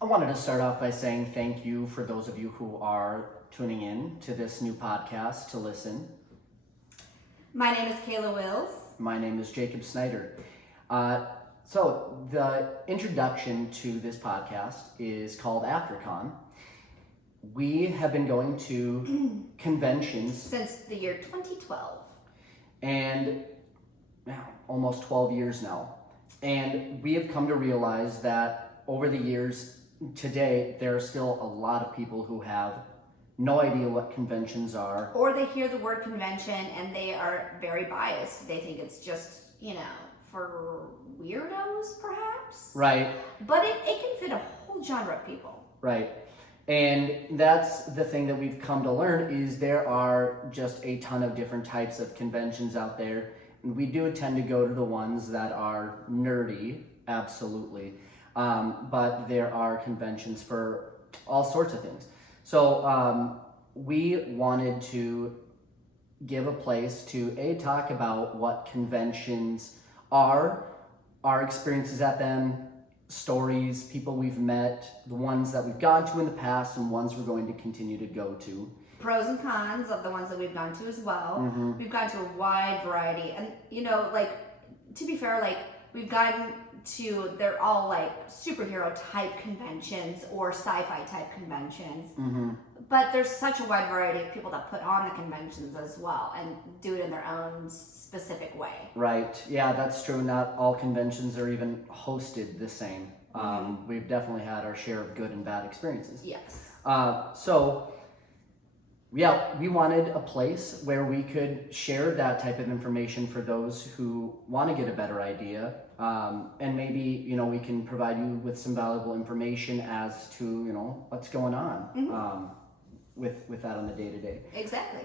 I wanted to start off by saying thank you for those of you who are tuning in to this new podcast to listen. My name is Kayla Wills. My name is Jacob Snyder. So, the introduction to this podcast is called AfterCon. We have been going to conventions Since the year 2012. and almost 12 years now. And we have come to realize that over the years, today, there are still a lot of people who have no idea what conventions are. Or they hear the word convention and they are very biased. They think it's just, for weirdos, perhaps? Right, But it can fit a whole genre of people. right. And that's the thing that we've come to learn is there are just a ton of different types of conventions out there. And we do tend to go to the ones that are nerdy, absolutely. But there are conventions for all sorts of things. So we wanted to give a place to talk about what conventions are, our experiences at them, stories, people we've met, the ones that we've gone to in the past, and ones we're going to continue to go to. Pros and cons of the ones that we've gone to as well. Mm-hmm. We've gone to a wide variety. And, to be fair, we've gotten to, they're all superhero type conventions or sci-fi type conventions. Mm-hmm. But there's such a wide variety of people that put on the conventions as well and do it in their own specific way. Right. Yeah, that's true. Not all conventions are even hosted the same. We've definitely had our share of good and bad experiences. Yes. We wanted a place where we could share that type of information for those who want to get a better idea. And maybe, we can provide you with some valuable information as to, what's going on with that on the day-to-day. Exactly.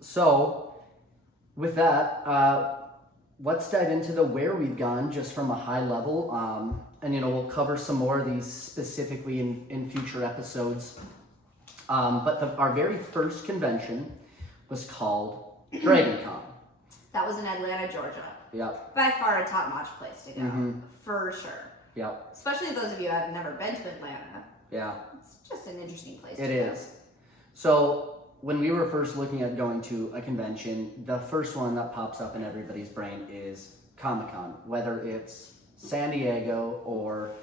So with that, let's dive into the where we've gone just from a high level. And, we'll cover some more of these specifically in future episodes. But our very first convention was called DragonCon. That was in Atlanta, Georgia. Yep. By far a top-notch place to go, for sure. Yep. Especially those of you who have never been to Atlanta. Yeah. It's just an interesting place It to go. is. So when we were first looking at going to a convention, the first one that pops up in everybody's brain is Comic-Con. Whether it's San Diego or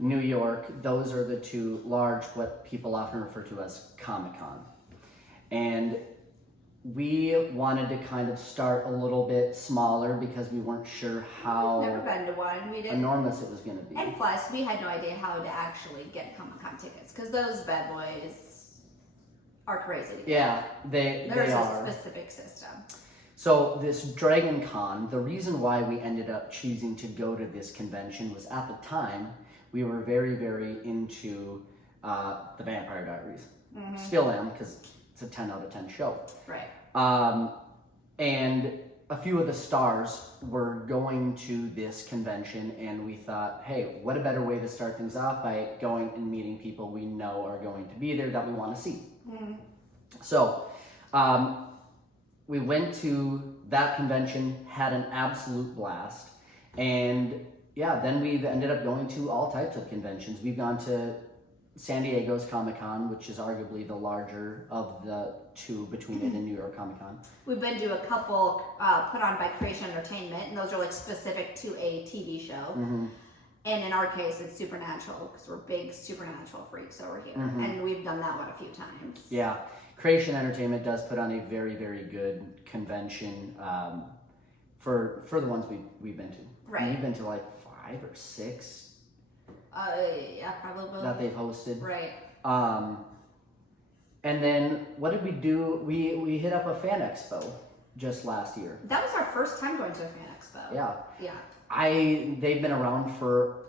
New York, those are the two large, what people often refer to as Comic-Con. And we wanted to kind of start a little bit smaller because we weren't sure how Never been to one. We didn't. enormous it was going to be. And plus, we had no idea how to actually get Comic-Con tickets because those bad boys are crazy. Yeah, they There's are. a specific system. So this Dragon Con, the reason why we ended up choosing to go to this convention was at the time we were very, very into the Vampire Diaries. Still am because it's a 10 out of 10 show. Right. And a few of the stars were going to this convention, and we thought, hey, what a better way to start things off by going and meeting people we know are going to be there that we want to see. So we went to that convention, had an absolute blast, and then we've ended up going to all types of conventions. We've gone to San Diego's Comic-Con, which is arguably the larger of the two between it and New York Comic-Con. We've been to a couple put on by Creation Entertainment, and those are specific to a TV show. And in our case, it's Supernatural because we're big Supernatural freaks over here, and we've done that one a few times. Yeah, Creation Entertainment does put on a very, very good convention for the ones we've been to. Right. And we've been to 5 or 6 Yeah, probably. that they've hosted. Right. And then what did we do? We hit up a fan expo just last year. That was our first time going to a fan expo. Yeah. Yeah. They've been around for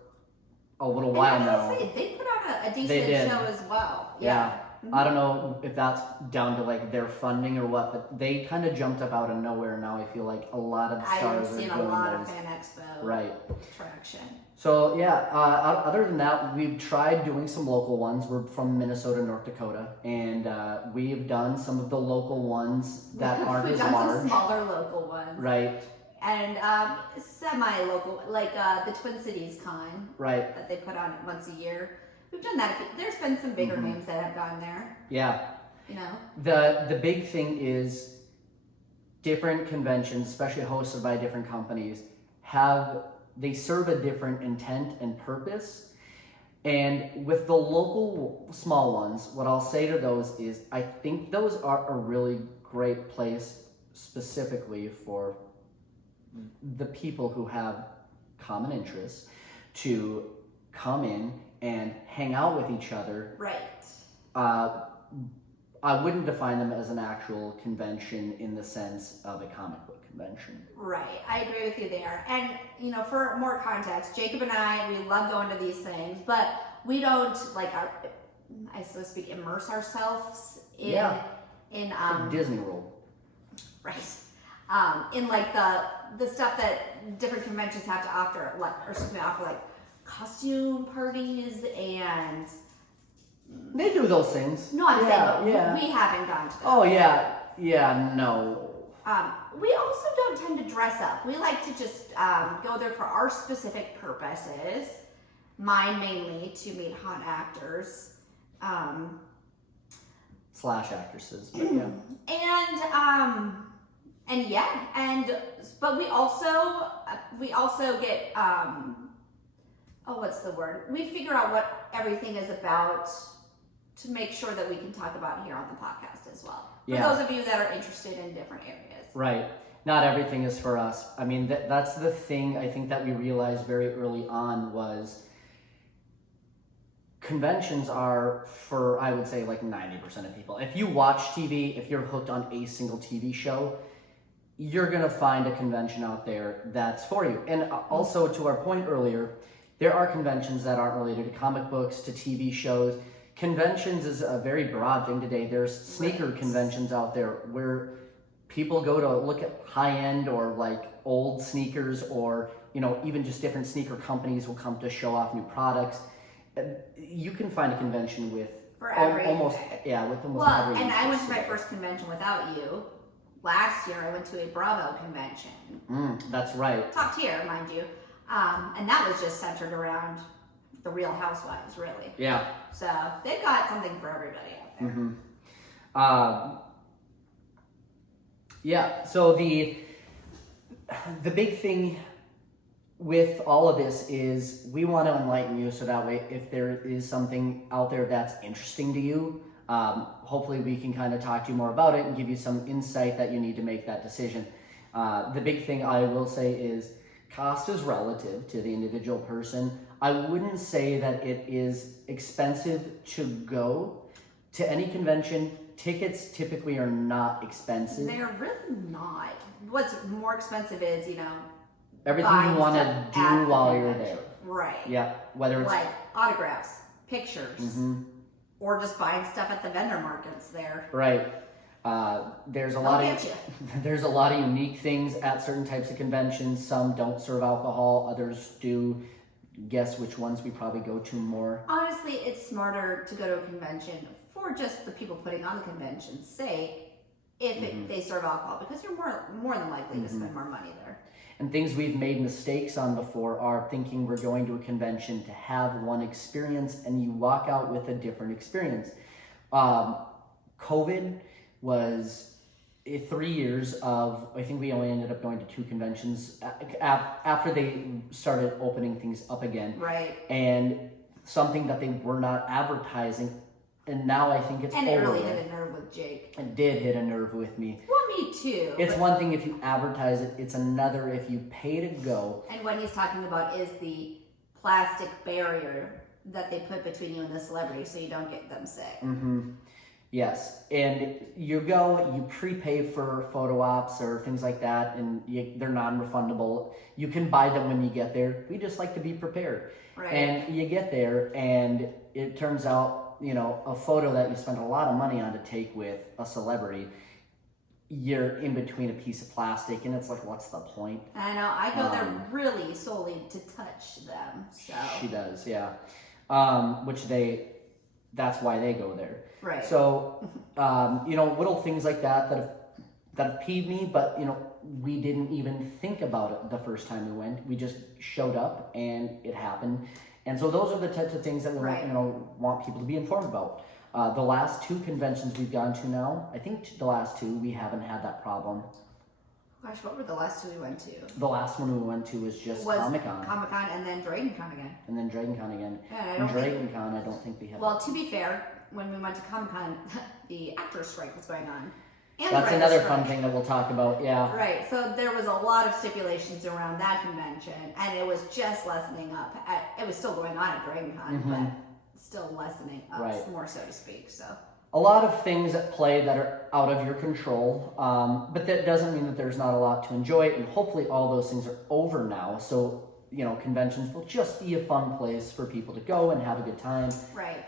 a little while and I now. gotta say, they put on a They decent did. show as well. Yeah. I don't know if that's down to their funding or what, but they kind of jumped up out of nowhere. Now I feel like a lot of stars I've are seen doing a lot those. of fan expo Right. traction. So other than that, we've tried doing some local ones. We're from Minnesota, North Dakota, and we've done some of the local ones that aren't We've as done large. some smaller local ones. Right. and semi-local, like the Twin Cities Con Right. that they put on once a year. We've done that. There's been some bigger names that have gone there. Yeah. You know. The big thing is different conventions, especially hosted by different companies, they serve a different intent and purpose. And with the local small ones, what I'll say to those is I think those are a really great place specifically for the people who have common interests to come in and hang out with each other. Right. I wouldn't define them as an actual convention in the sense of a comic book convention. Right, I agree with you there. And you know, for more context, Jacob and I, we love going to these things, but we don't like I so to speak, immerse ourselves in It's like Disney World. Right. In like the stuff that different conventions have to offer, offer like costume parties and. They do those things. No, I'm saying yeah. we haven't gone to them. Oh yeah, no. We also don't tend to dress up. We like to just go there for our specific purposes. Mine mainly to meet hot actors. Slash actresses, but yeah. But we also get what's the word? We figure out what everything is about to make sure that we can talk about here on the podcast as well. For those of you that are interested in different areas. Right. Not everything is for us. I mean, that's the thing I think that we realized very early on was conventions are for, I would say, like 90% of people. If you watch TV, if you're hooked on a single TV show, you're going to find a convention out there that's for you. And also, to our point earlier, there are conventions that aren't related to comic books, to TV shows. Conventions is a very broad thing today. There's sneaker conventions out there where people go to look at high-end or like old sneakers, or you know, even just different sneaker companies will come to show off new products. You can find a convention with almost everything. And I went to my first convention without you. Last year I went to a Bravo convention. That's right. Top tier, mind you. And that was just centered around the Real Housewives, really. Yeah. So they've got something for everybody out there. Mm-hmm. Yeah. So the big thing with all of this is we want to enlighten you, so that way if there is something out there that's interesting to you, hopefully we can kind of talk to you more about it and give you some insight that you need to make that decision. The big thing I will say is cost is relative to the individual person. I wouldn't say that it is expensive to go to any convention. Tickets typically are not expensive. They're really not. What's more expensive is, you know, everything you want to do while you're there. Right. Yeah. Whether it's like autographs, pictures, or just buying stuff at the vendor markets there. Right. There's a lot of unique things at certain types of conventions. Some don't serve alcohol, others do. Guess which ones we probably go to more. Honestly, it's smarter to go to a convention for just the people putting on the convention's sake if they serve alcohol, because you're more than likely to spend more money there. And things we've made mistakes on before are thinking we're going to a convention to have one experience and you walk out with a different experience. COVID was 3 years of, I think we only ended up going to 2 conventions after they started opening things up again. Right. And something that they were not advertising, and now I think it's over. And it really hit a nerve with Jake. It did hit a nerve with me. Well, me too. It's one thing if you advertise it, it's another if you pay to go. And what he's talking about is the plastic barrier that they put between you and the celebrity so you don't get them sick. Yes, and you go, you prepay for photo ops or things like that, and they're non-refundable. You can buy them when you get there. We just like to be prepared. Right. And you get there, and it turns out, you know, a photo that you spent a lot of money on to take with a celebrity, you're in between a piece of plastic, and it's like, what's the point? I know. I go there really solely to touch them. So she does, yeah. That's why they go there. Right. So, you know, little things like that that peeved me, but we didn't even think about it the first time we went. We just showed up and it happened. And so those are the types of things that we Right. want people to be informed about. The last 2 conventions we've gone to now, I think the last 2 we haven't had that problem. Gosh, what were the last 2 we went to? The last one we went to was just Comic-Con. Comic-Con and then DragonCon again. And then DragonCon again. Yeah, and I And don't think, DragonCon, I don't think we have. well, to be fair, when we went to Comic-Con, the actors strike was going on. And That's the another writers' fun strike. thing that we'll talk about, yeah. Right, so there was a lot of stipulations around that convention, and it was just lessening up. It was still going on at DragonCon, but still lessening up, Right. more so to speak. So A lot of things at play that are out of your control, but that doesn't mean that there's not a lot to enjoy, and hopefully all those things are over now. So, conventions will just be a fun place for people to go and have a good time. right,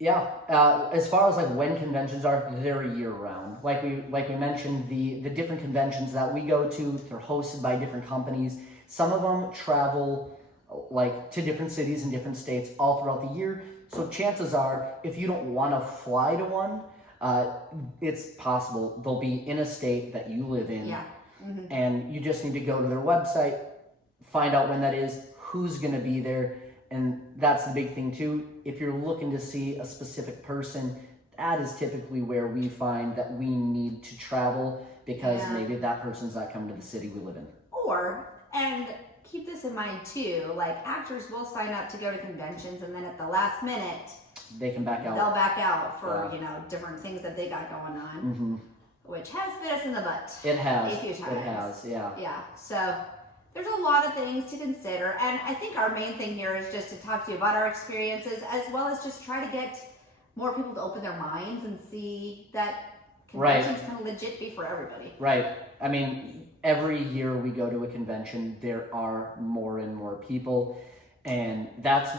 As far as like when conventions are, they're year round. Like we mentioned, the different conventions that we go to, they're hosted by different companies. Some of them travel like to different cities and different states all throughout the year. So chances are, if you don't want to fly to one, it's possible they'll be in a state that you live in. yeah, And you just need to go to their website, find out when that is, who's going to be there. And that's the big thing too. If you're looking to see a specific person, that is typically where we find that we need to travel, because Yeah. maybe that person's not coming to the city we live in. and keep this in mind too, like actors will sign up to go to conventions, and then at the last minute, They can back out. they'll back out for, Yeah. different things that they got going on, hmm which has bit us in the butt. It has. A few It times. has, yeah. Yeah, so there's a lot of things to consider, and I think our main thing here is just to talk to you about our experiences, as well as just try to get more people to open their minds and see that Right. conventions can legit be for everybody. Right. I mean, every year we go to a convention, there are more and more people. And that's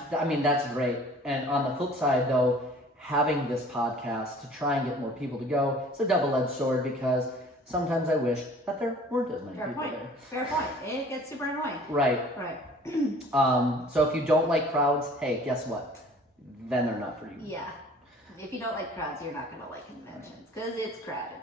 great. And on the flip side, though, having this podcast to try and get more people to go, it's a double-edged sword, because sometimes I wish that there weren't as many Fair people point. there. Fair point. It gets super annoying. Right. Right. So if you don't like crowds, hey, guess what? Then they're not for you. Yeah. If you don't like crowds, you're not gonna like conventions because it's crowded.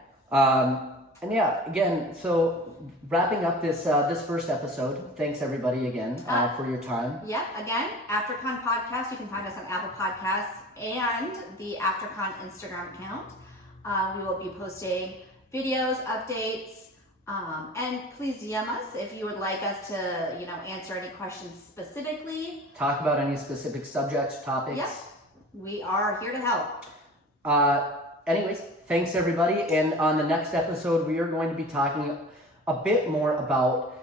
And yeah, again, so wrapping up this first episode, thanks everybody again for your time. Yeah, again, AfterCon Podcast. You can find us on Apple Podcasts and the AfterCon Instagram account. We will be posting videos, updates, and please DM us if you would like us to, answer any questions specifically. Talk about any specific subjects, topics. Yep, we are here to help. Anyways, thanks everybody. And on the next episode, we are going to be talking a bit more about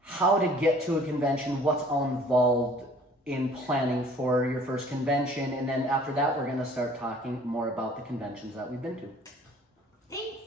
how to get to a convention, what's all involved in planning for your first convention. And then after that, we're going to start talking more about the conventions that we've been to. Thank